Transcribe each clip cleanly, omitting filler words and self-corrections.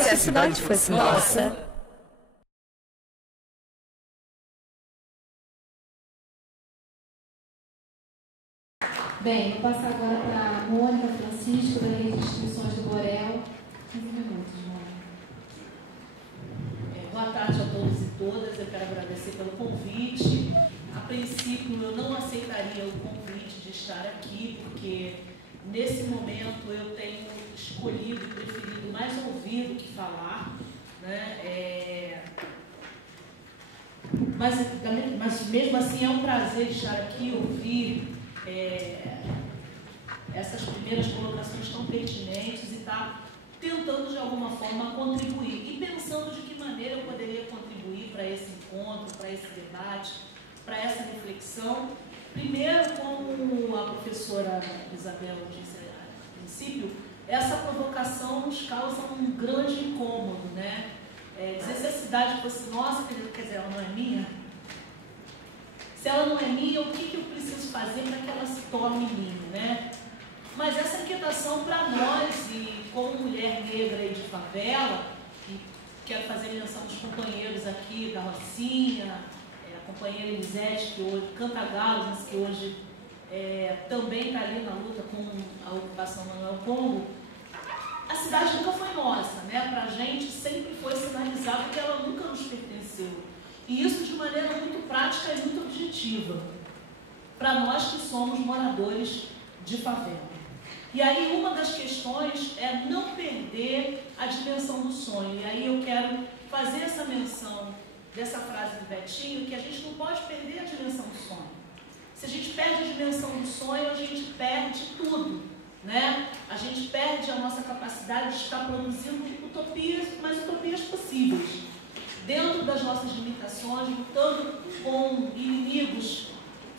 se a cidade fosse nossa. Bem, vou passar agora para a Mônica Francisco, da Rede de Instituições do Borel. 15 minutos, Mônica. Boa tarde a todos e todas. Eu quero agradecer pelo convite. A princípio, eu não aceitaria o convite de estar aqui, porque nesse momento eu tenho escolhido e preferido mais ouvir do que falar, né? Mas mesmo assim é um prazer estar aqui, ouvir essas primeiras colocações tão pertinentes e estar tentando de alguma forma contribuir e pensando de que maneira eu poderia contribuir para esse encontro, para esse debate, para essa reflexão. Primeiro, como a professora Isabela disse a princípio, essa provocação nos causa um grande incômodo, né? Dizer se a cidade fosse nossa, quer dizer, ela não é minha. Se ela não é minha, o que eu preciso fazer para que ela se torne minha, né? Mas essa inquietação para nós, e como mulher negra e de favela, e quero fazer menção dos companheiros aqui da Rocinha, a companheira Elisete, que hoje canta galo, mas que hoje também está ali na luta com a ocupação Manuel Congo. A cidade nunca foi nossa, né? Para a gente sempre foi sinalizado que ela nunca nos pertenceu. E isso de maneira muito prática e muito objetiva, para nós que somos moradores de favela. E aí uma das questões é não perder a dimensão do sonho. E aí eu quero fazer essa menção dessa frase do Betinho, que a gente não pode perder a dimensão do sonho. Se a gente perde a dimensão do sonho, a gente perde tudo, né? A gente perde a nossa capacidade de estar produzindo utopias, mas utopias possíveis, dentro das nossas limitações, lutando com inimigos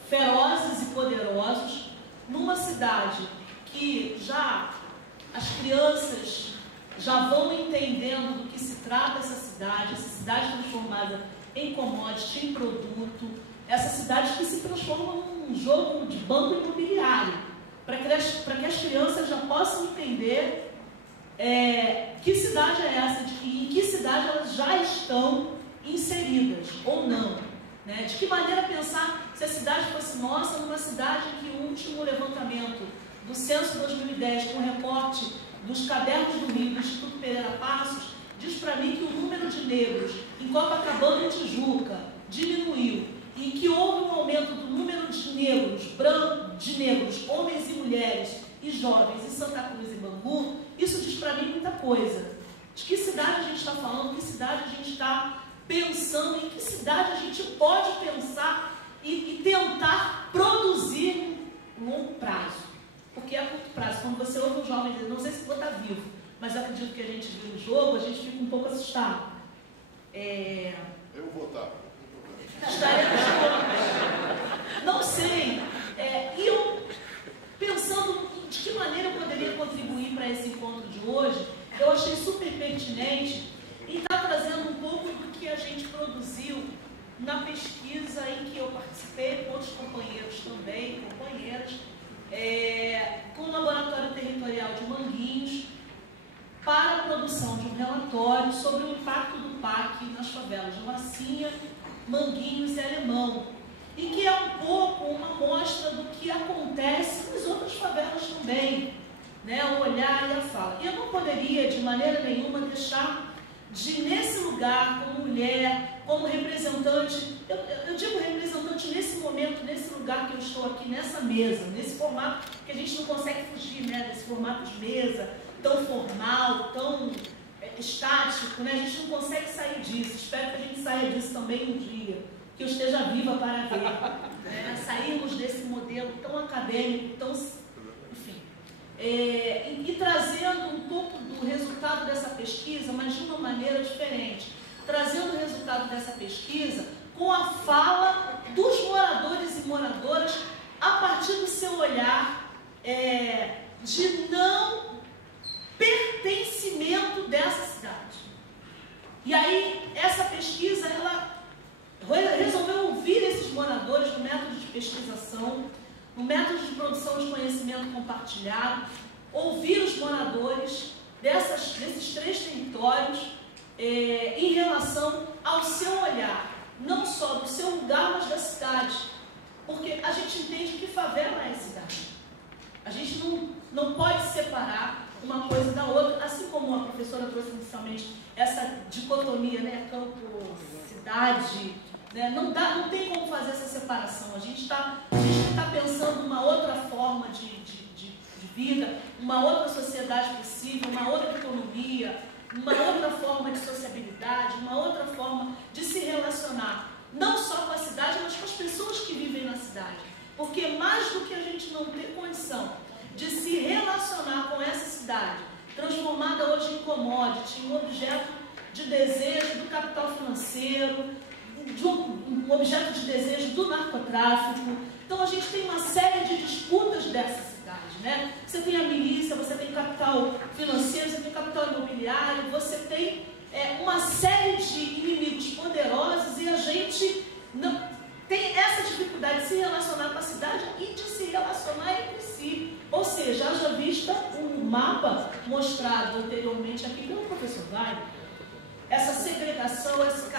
ferozes e poderosos, numa cidade que já as crianças já vão entendendo do que se trata essa cidade transformada em commodity, em produto, essa cidade que se transforma num jogo de banco imobiliário, para que as crianças já possam entender que cidade é essa, em que cidade elas já estão inseridas ou não, né? De que maneira pensar se a cidade fosse nossa, numa cidade que o último levantamento do Censo 2010, com recorte dos Cadernos do Rio, do Instituto Pereira Passos, diz para mim que o número de negros em Copacabana e Tijuca diminuiu e que houve um aumento do número de negros, homens e mulheres e jovens em Santa Cruz e Bangu. Isso diz para mim muita coisa. De que cidade a gente está falando, que cidade a gente está pensando, em que cidade a gente pode pensar e tentar produzir em longo prazo. Porque é a curto prazo. Quando você ouve um jovem dizer, não sei se vou estar vivo, mas eu acredito que a gente viu o jogo, a gente fica um pouco assustado. Eu vou estar. Estaremos todos. Não sei. E eu, pensando de que maneira eu poderia contribuir para esse encontro de hoje, eu achei super pertinente em estar trazendo um pouco do que a gente produziu na pesquisa em que eu participei, com outros companheiros também, companheiras, com o Laboratório Territorial de Manguinhos, para a produção de um relatório sobre o impacto do PAC nas favelas de Rocinha, Manguinhos e Alemão, e que é um pouco uma mostra do que acontece nas outras favelas também, né? O olhar e a fala. E eu não poderia, de maneira nenhuma, deixar de, nesse lugar, como mulher, como representante, eu digo representante nesse momento, nesse lugar que eu estou aqui, nessa mesa, nesse formato que a gente não consegue fugir, né? Desse formato de mesa, tão formal, tão estático, né? A gente não consegue sair disso. Espero que a gente saia disso também um dia, que eu esteja viva para ver, né? Sairmos desse modelo tão acadêmico, tão, enfim, e trazendo um pouco do resultado dessa pesquisa, mas de uma maneira diferente, trazendo o resultado dessa pesquisa com a fala dos moradores e moradoras a partir do seu olhar de não pertencimento dessa cidade. E aí, essa pesquisa, ela resolveu ouvir esses moradores no método de pesquisação, no método de produção de conhecimento compartilhado, ouvir os moradores desses 3 territórios em relação ao seu olhar, não só do seu lugar, mas da cidade. Porque a gente entende que favela é cidade. A gente não pode separar uma coisa da outra, assim como a professora trouxe inicialmente essa dicotomia, né, campo-cidade, né, não tem como fazer essa separação. A gente está pensando uma outra forma de vida, uma outra sociedade possível, uma outra economia, uma outra forma de sociabilidade, uma outra forma de se relacionar, não só com a cidade, mas com as pessoas que vivem na cidade. Porque mais do que a gente não ter condição de se relacionar com essa cidade, transformada hoje em commodity, em objeto de desejo do capital financeiro, de um objeto de desejo do narcotráfico. Então a gente tem uma série de disputas dessa cidade, né? Você tem a milícia, você tem capital financeiro, você tem capital imobiliário, você tem uma série de inimigos poderosos, e a gente não tem essa dificuldade de se relacionar com a cidade e de se relacionar entre si. Ou seja, haja vista um mapa mostrado anteriormente aqui pelo professor Wagner, essa segregação, esse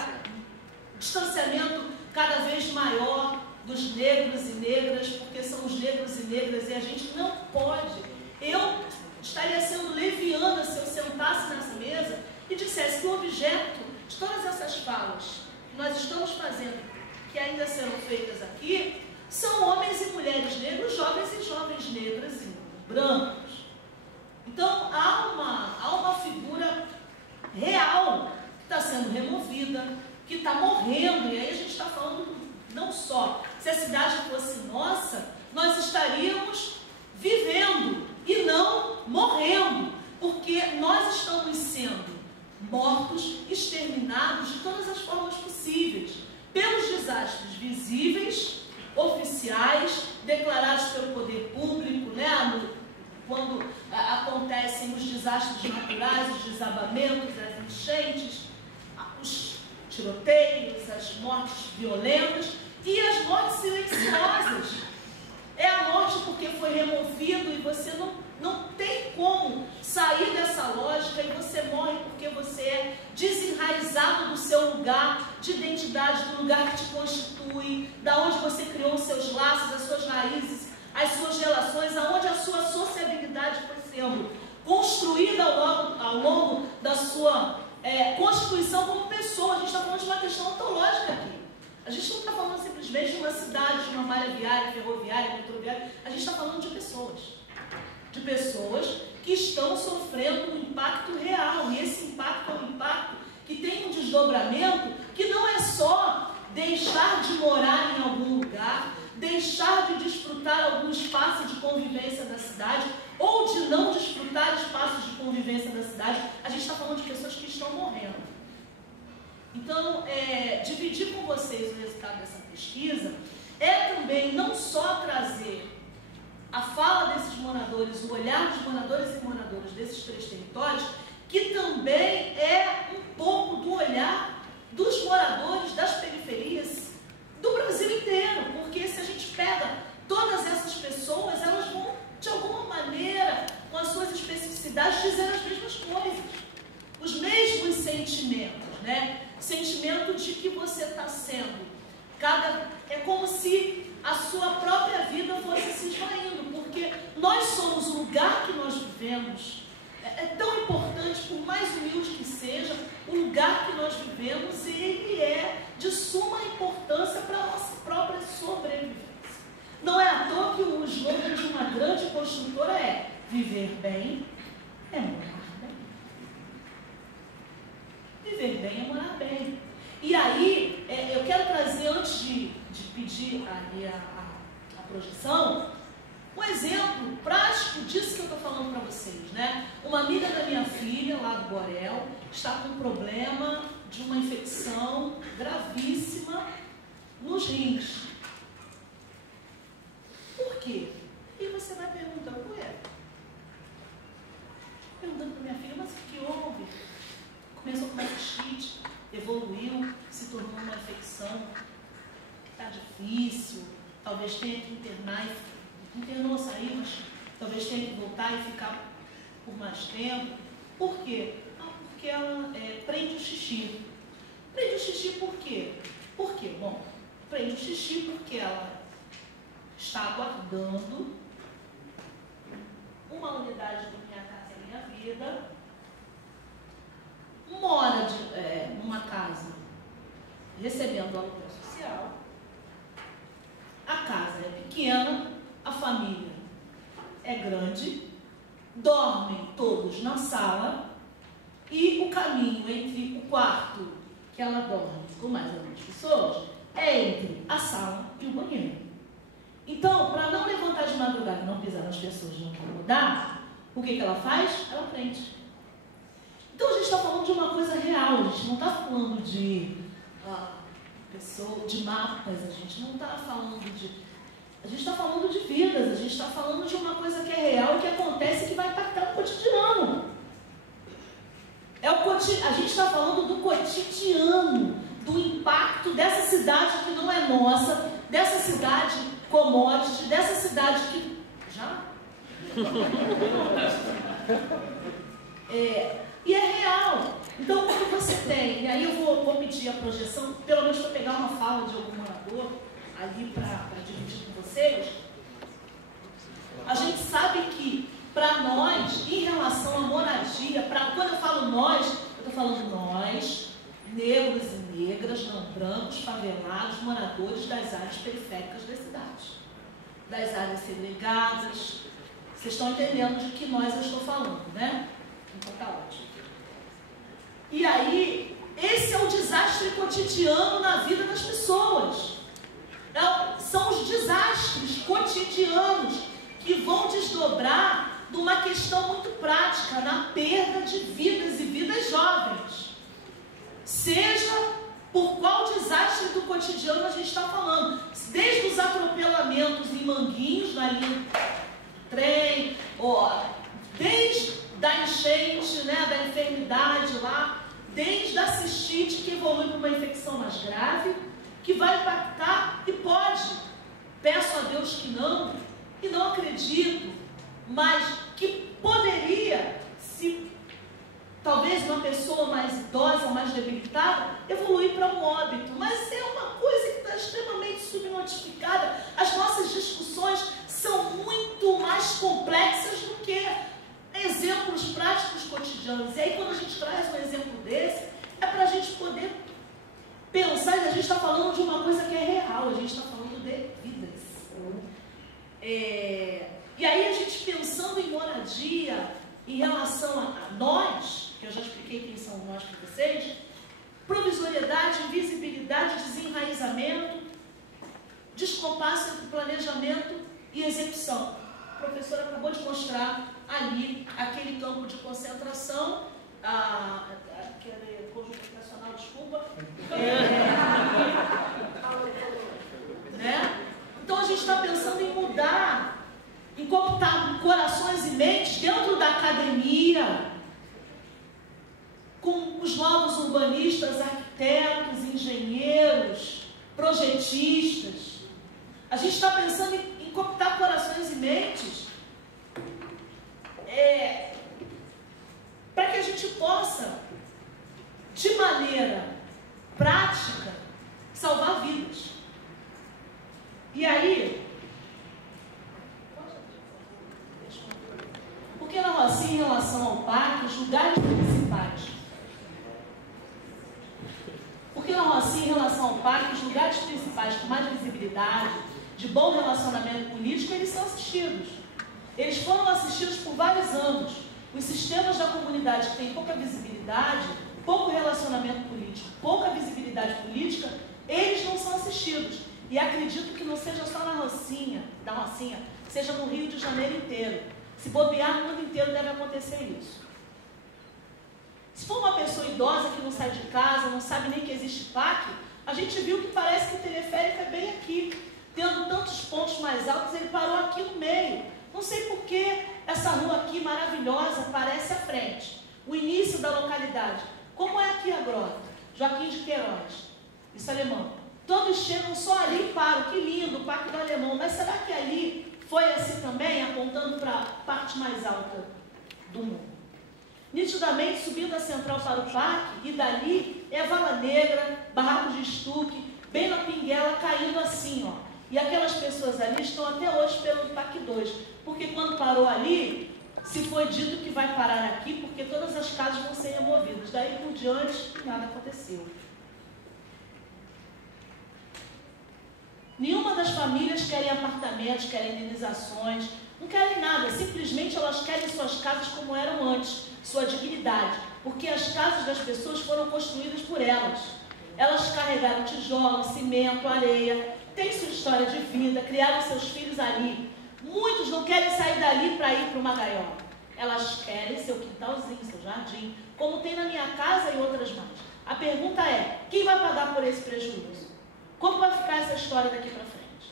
distanciamento cada vez maior dos negros e negras, porque são os negros e negras, e a gente não pode. Eu estaria sendo leviana se eu sentasse nessa mesa e dissesse que o objeto de todas essas falas que nós estamos fazendo, que ainda serão feitas aqui, são homens e mulheres negros, jovens e jovens negras e brancos. Então há uma figura real que está sendo removida, que está morrendo, e aí a gente está falando não só, se a cidade fosse nossa, nós estaríamos vivendo e não morrendo, porque nós estamos sendo mortos, exterminados de todas as formas possíveis, pelos desastres visíveis, oficiais, declarados pelo poder público, né? Quando acontecem os desastres naturais, os desabamentos, as enchentes, os tiroteios, as mortes violentas e as mortes silenciosas. É a morte porque foi removido e você não tem como sair dessa lógica, e você morre porque você é desenraizado do seu lugar de identidade, do lugar que te constitui, da onde você criou os seus laços, as suas raízes, as suas relações, aonde a sua sociabilidade foi sendo construída ao longo da sua constituição como pessoa. A gente está falando de uma questão ontológica aqui. A gente não está falando simplesmente de uma cidade, de uma malha viária, ferroviária, metroviária. A gente está falando de pessoas. De pessoas que estão sofrendo um impacto real. E esse impacto é um impacto que tem um desdobramento que não é só deixar de morar em algum lugar, deixar de desfrutar algum espaço de convivência da cidade, ou de não desfrutar espaços de convivência da cidade. A gente está falando de pessoas que estão morrendo. Então, dividir com vocês o resultado dessa pesquisa é também não só trazer a fala desses moradores, o olhar dos moradores e moradoras desses 3 territórios, que também é um pouco do olhar dos moradores das periferias do Brasil inteiro, porque se a gente pega todas essas pessoas, elas vão, de alguma maneira, com as suas especificidades, dizer as mesmas coisas, os mesmos sentimentos, né? Sentimento de que você está sendo é como se a sua própria vida fosse se esvaindo, porque nós somos o lugar que nós vivemos. É tão importante, por mais humilde que seja, o lugar que nós vivemos, e ele é de suma importância para a nossa própria sobrevivência. Não é à toa que o slogan de uma grande construtora é: viver bem é morar bem. Viver bem é morar bem. E aí, eu quero trazer, antes de pedir aí a projeção, um exemplo prático disso que eu estou falando para vocês, né? Uma amiga da minha filha, lá do Borel, está com um problema de uma infecção gravíssima nos rins. Por quê? E você vai perguntando, perguntando para minha filha, mas o que houve? Começou com uma cistite, evoluiu, se tornou uma infecção, está difícil, talvez tenha que internar, internou, saiu, mas talvez tenha que voltar e ficar por mais tempo. Por quê? Porque ela prende o xixi. Prende o xixi por quê? Por quê? Bom, prende o xixi porque ela está aguardando uma unidade do Minha Casa Minha Vida, mora numa casa recebendo aluguel social, a casa é pequena, a família é grande, dormem todos na sala e o caminho entre o quarto que ela dorme com mais algumas pessoas é entre a sala e o banheiro. Então, para não levantar de madrugada, não pisar nas pessoas, não incomodar, o que ela faz? Ela prende. Então, a gente está falando de uma coisa real, a gente não está falando de de mapas, a gente não está falando de... A gente está falando de vidas, a gente está falando de uma coisa que é real, que acontece e que vai impactar o cotidiano. A gente está falando do cotidiano, do impacto dessa cidade que não é nossa, dessa cidade commodity, dessa cidade que... Já? E é real. Então, quando você tem, e aí eu vou pedir a projeção, pelo menos para pegar uma fala de algum morador ali para dividir com vocês, a gente sabe que, para nós, em relação à moradia, quando eu falo nós, eu estou falando nós, negros e negras, não brancos, favelados, moradores das áreas periféricas da cidade, das áreas segregadas. Vocês estão entendendo de que nós eu estou falando, né? Então tá ótimo. E aí, esse é o desastre cotidiano na vida das pessoas. São os desastres cotidianos que vão desdobrar de uma questão muito prática, na perda de vidas e vidas jovens. Seja por qual desastre do cotidiano a gente está falando. Desde os atropelamentos em Manguinhos, na linha do trem, desde da enchente, né, da enfermidade lá, desde a cistite que evolui para uma infecção mais grave, que vai impactar e pode, peço a Deus que não, e não acredito, mas que poderia, se talvez uma pessoa mais idosa, mais debilitada, evoluir para um óbito. Mas é uma coisa que está extremamente subnotificada. As nossas discussões são muito mais complexas do que exemplos práticos cotidianos. E aí, quando a gente traz um exemplo desse, é para a gente poder pensar, e a gente está falando de uma coisa que é real, a gente está falando de vidas. E aí, a gente pensando em moradia, em relação a nós, que eu já expliquei quem são nós para vocês, provisoriedade, invisibilidade, desenraizamento, descompasso entre planejamento e execução. O professor acabou de mostrar ali aquele campo de concentração, aquele conjunto operacional, desculpa. Né? Então a gente está pensando em mudar, em cooptar corações e mentes dentro da academia, com os novos urbanistas, arquitetos, engenheiros, projetistas. A gente está pensando em cooptar corações e mentes para que a gente possa, de maneira prática, salvar vidas. E aí, porque na Rocinha, em relação ao parque, os lugares principais. Porque na Rocinha, em relação ao parque, os lugares principais com mais visibilidade, de bom relacionamento político, eles são assistidos. Eles foram assistidos por vários anos. Os sistemas da comunidade que têm pouca visibilidade, pouco relacionamento político, pouca visibilidade política, eles não são assistidos. E acredito que não seja só na Rocinha, seja no Rio de Janeiro inteiro. Se bobear, no mundo inteiro deve acontecer isso. Se for uma pessoa idosa que não sai de casa, não sabe nem que existe PAC, a gente viu que parece que o teleférico é bem aqui. Tendo tantos pontos mais altos, ele parou aqui no meio. Não sei por que essa rua aqui maravilhosa parece à frente. O início da localidade. Como é aqui a grota? Joaquim de Queiroz. Isso é Alemão. Todos chegam só ali e param. Que lindo, o Parque do Alemão. Mas será que ali foi assim também, apontando para a parte mais alta do mundo? Nitidamente, subindo a central para o parque, e dali é Vala Negra, Barracos de Estuque, bem na Pinguela, caindo assim, ó. E aquelas pessoas ali estão até hoje pelo PAC 2, porque quando parou ali, se foi dito que vai parar aqui, porque todas as casas vão ser removidas. Daí por diante, nada aconteceu. Nenhuma das famílias querem apartamentos, querem indenizações, não querem nada, simplesmente elas querem suas casas como eram antes, sua dignidade, porque as casas das pessoas foram construídas por elas. Elas carregaram tijolos, cimento, areia, têm sua história de vida, criaram seus filhos ali. Muitos não querem sair dali para ir para uma gaiola. Elas querem seu quintalzinho, seu jardim, como tem na minha casa e outras mais. A pergunta é, quem vai pagar por esse prejuízo? Como vai ficar essa história daqui para frente?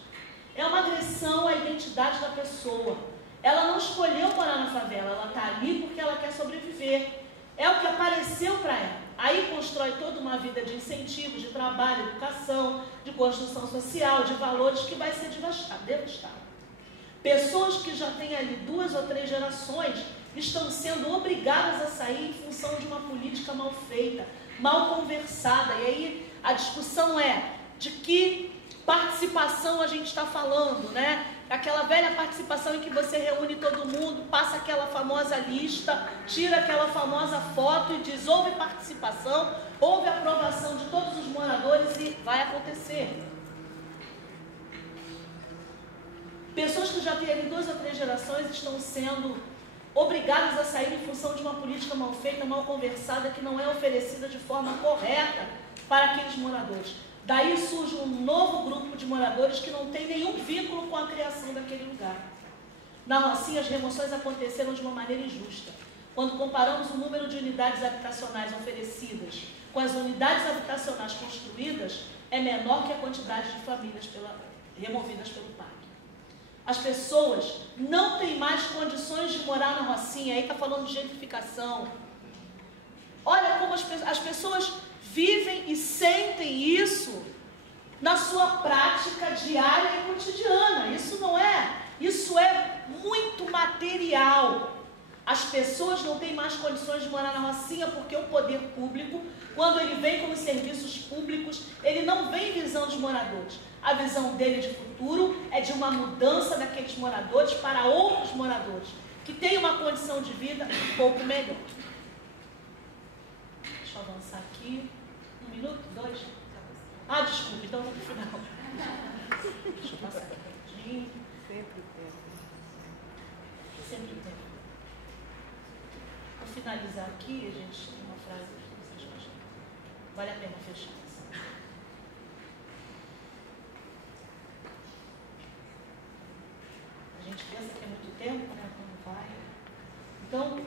É uma agressão à identidade da pessoa. Ela não escolheu morar na favela, ela está ali porque ela quer sobreviver. É o que apareceu para ela. Aí constrói toda uma vida de incentivos, de trabalho, educação, de construção social, de valores que vai ser devastada. Pessoas que já têm ali 2 ou 3 gerações estão sendo obrigadas a sair em função de uma política mal feita, mal conversada. E aí a discussão é de que participação a gente está falando, né? Aquela velha participação em que você reúne todo mundo, passa aquela famosa lista, tira aquela famosa foto e diz, houve participação, houve aprovação de todos os moradores e vai acontecer. Pessoas que já têm 2 ou 3 gerações estão sendo obrigadas a sair em função de uma política mal feita, mal conversada, que não é oferecida de forma correta para aqueles moradores. Daí surge um novo grupo de moradores que não tem nenhum vínculo com a criação daquele lugar. Na Rocinha, as remoções aconteceram de uma maneira injusta. Quando comparamos o número de unidades habitacionais oferecidas com as unidades habitacionais construídas, é menor que a quantidade de famílias removidas pelo parque. As pessoas não têm mais condições de morar na Rocinha. Aí está falando de gentrificação. Olha como as pessoas vivem e sentem isso na sua prática diária e cotidiana. Isso é muito material. As pessoas não têm mais condições de morar na Rocinha porque o poder público, quando ele vem com os serviços públicos, ele não vem visando os moradores. A visão dele de futuro é de uma mudança daqueles moradores para outros moradores, que têm uma condição de vida um pouco melhor. Deixa eu avançar aqui. 1 minuto? 2? Ah, desculpa, então vou para o final. Deixa eu passar aqui rapidinho. Sempre tem. Vou finalizar aqui, gente, tem uma frase que vocês acham. Vale a pena fechar essa. A gente pensa que é muito tempo, né? Quando vai. Então,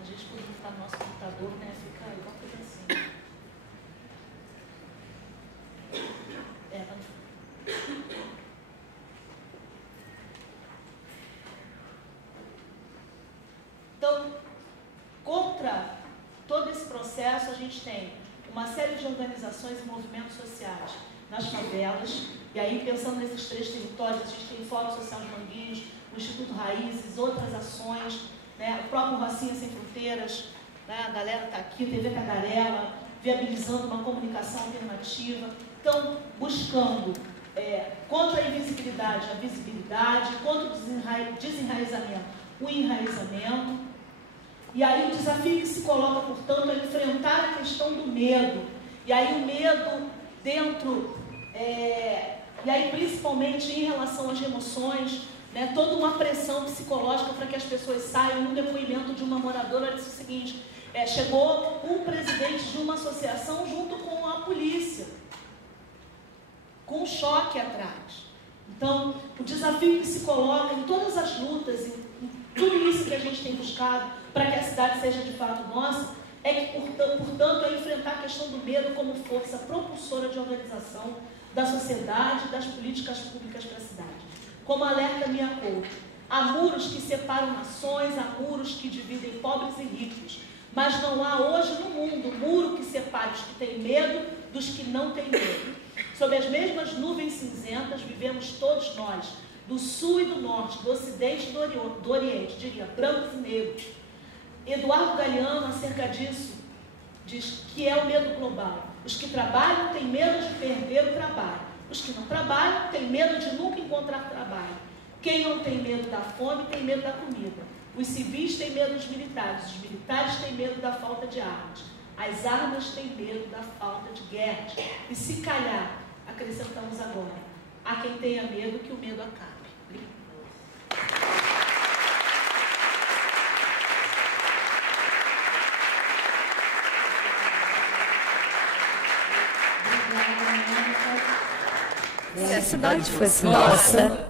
a gente quando está no nosso computador, né? Fica igual coisa assim. Então, contra todo esse processo, a gente tem uma série de organizações e movimentos sociais nas favelas, e aí pensando nesses 3 territórios, a gente tem o Fórum Social de Manguinhos, o Instituto Raízes, outras ações, né? O próprio Rocinha Sem Fronteiras, né? A galera está aqui, TV Cagarela, viabilizando uma comunicação alternativa. Então, buscando contra a invisibilidade, a visibilidade, contra o desenraizamento, o enraizamento. E aí o desafio que se coloca, portanto, é enfrentar a questão do medo. E aí o medo dentro, e aí principalmente em relação às emoções, né, toda uma pressão psicológica para que as pessoas saiam. No depoimento de uma moradora, ela disse o seguinte, chegou um presidente de uma associação junto com a polícia, com um choque atrás. Então, o desafio que se coloca em todas as lutas, em tudo isso que a gente tem buscado para que a cidade seja de fato nossa, é que, portanto, é enfrentar a questão do medo como força propulsora de organização da sociedade e das políticas públicas para a cidade. Como alerta Mia Couto, há muros que separam nações, há muros que dividem pobres e ricos, mas não há hoje no mundo muro que separe os que têm medo dos que não têm medo. Sob as mesmas nuvens cinzentas vivemos todos nós, do sul e do norte, do ocidente e do oriente, diria, brancos e negros. Eduardo Galeano, acerca disso, diz que é o medo global. Os que trabalham têm medo de perder o trabalho. Os que não trabalham têm medo de nunca encontrar trabalho. Quem não tem medo da fome tem medo da comida. Os civis têm medo dos militares. Os militares têm medo da falta de armas. As armas têm medo da falta de guerras. E se calhar, acrescentamos agora, há quem tenha medo que o medo acabe. Se a cidade fosse nossa,